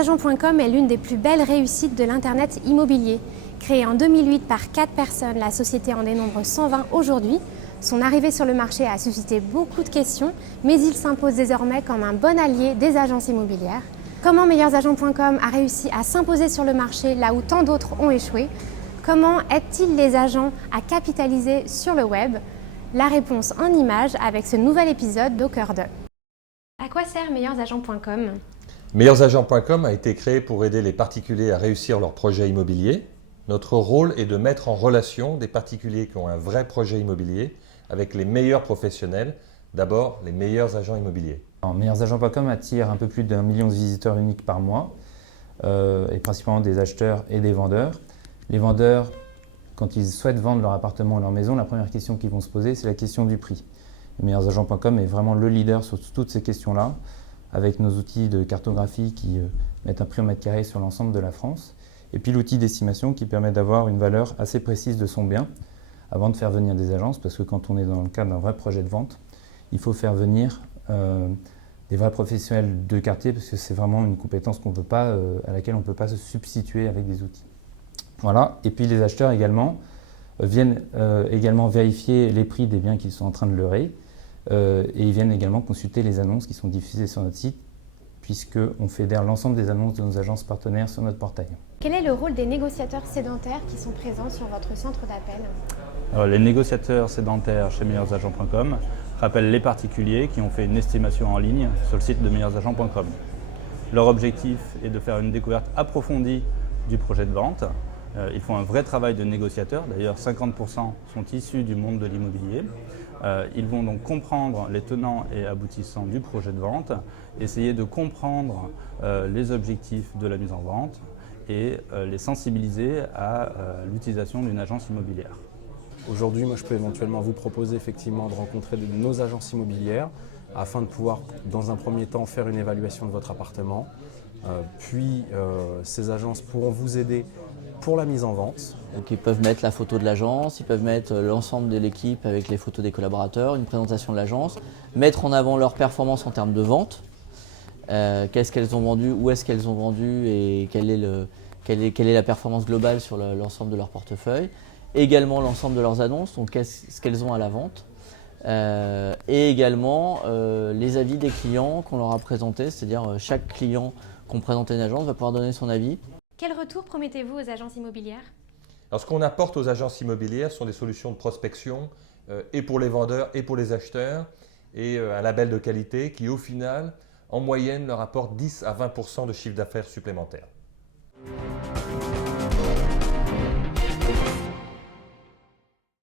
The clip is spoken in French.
Meilleursagents.com est l'une des plus belles réussites de l'Internet immobilier. Créée en 2008 par 4 personnes, la société en dénombre 120 aujourd'hui. Son arrivée sur le marché a suscité beaucoup de questions, mais il s'impose désormais comme un bon allié des agences immobilières. Comment Meilleursagents.com a réussi à s'imposer sur le marché là où tant d'autres ont échoué? Comment aide-t-il les agents à capitaliser sur le web? La réponse en images avec ce nouvel épisode d'Au cœur de. À quoi sert Meilleursagents.com? Meilleursagents.com a été créé pour aider les particuliers à réussir leurs projets immobiliers. Notre rôle est de mettre en relation des particuliers qui ont un vrai projet immobilier avec les meilleurs professionnels, d'abord les meilleurs agents immobiliers. Meilleursagents.com attire un peu plus d'1 million de visiteurs uniques par mois, et principalement des acheteurs et des vendeurs. Les vendeurs, quand ils souhaitent vendre leur appartement ou leur maison, la première question qu'ils vont se poser, c'est la question du prix. Meilleursagents.com est vraiment le leader sur toutes ces questions-là, avec nos outils de cartographie qui mettent un prix au mètre carré sur l'ensemble de la France, et puis l'outil d'estimation qui permet d'avoir une valeur assez précise de son bien avant de faire venir des agences, parce que quand on est dans le cadre d'un vrai projet de vente, il faut faire venir des vrais professionnels de quartier, parce que c'est vraiment une compétence à laquelle on ne peut pas se substituer avec des outils. Voilà. Et puis les acheteurs également viennent également vérifier les prix des biens qu'ils sont en train de leurrer, et ils viennent également consulter les annonces qui sont diffusées sur notre site, puisqu'on fédère l'ensemble des annonces de nos agences partenaires sur notre portail. Quel est le rôle des négociateurs sédentaires qui sont présents sur votre centre d'appel? Les négociateurs sédentaires chez Meilleursagents.com rappellent les particuliers qui ont fait une estimation en ligne sur le site de Meilleursagents.com. Leur objectif est de faire une découverte approfondie du projet de vente. Ils font un vrai travail de négociateur, d'ailleurs 50% sont issus du monde de l'immobilier. Ils vont donc comprendre les tenants et aboutissants du projet de vente, essayer de comprendre les objectifs de la mise en vente et les sensibiliser à l'utilisation d'une agence immobilière. Aujourd'hui, moi, je peux éventuellement vous proposer effectivement de rencontrer nos agences immobilières afin de pouvoir, dans un premier temps, faire une évaluation de votre appartement. Puis, ces agences pourront vous aider pour la mise en vente. Donc ils peuvent mettre la photo de l'agence, ils peuvent mettre l'ensemble de l'équipe avec les photos des collaborateurs, une présentation de l'agence, mettre en avant leurs performances en termes de vente, qu'est-ce qu'elles ont vendu, où est-ce qu'elles ont vendu et quelle est la performance globale sur l'ensemble de leur portefeuille. Également l'ensemble de leurs annonces, donc qu'est-ce qu'elles ont à la vente. Et également les avis des clients qu'on leur a présentés, c'est-à-dire chaque client qu'on présente à une agence va pouvoir donner son avis. Quel retour promettez-vous aux agences immobilières? Alors, ce qu'on apporte aux agences immobilières sont des solutions de prospection et pour les vendeurs et pour les acheteurs, et un label de qualité qui, au final, en moyenne, leur apporte 10 à 20% de chiffre d'affaires supplémentaire.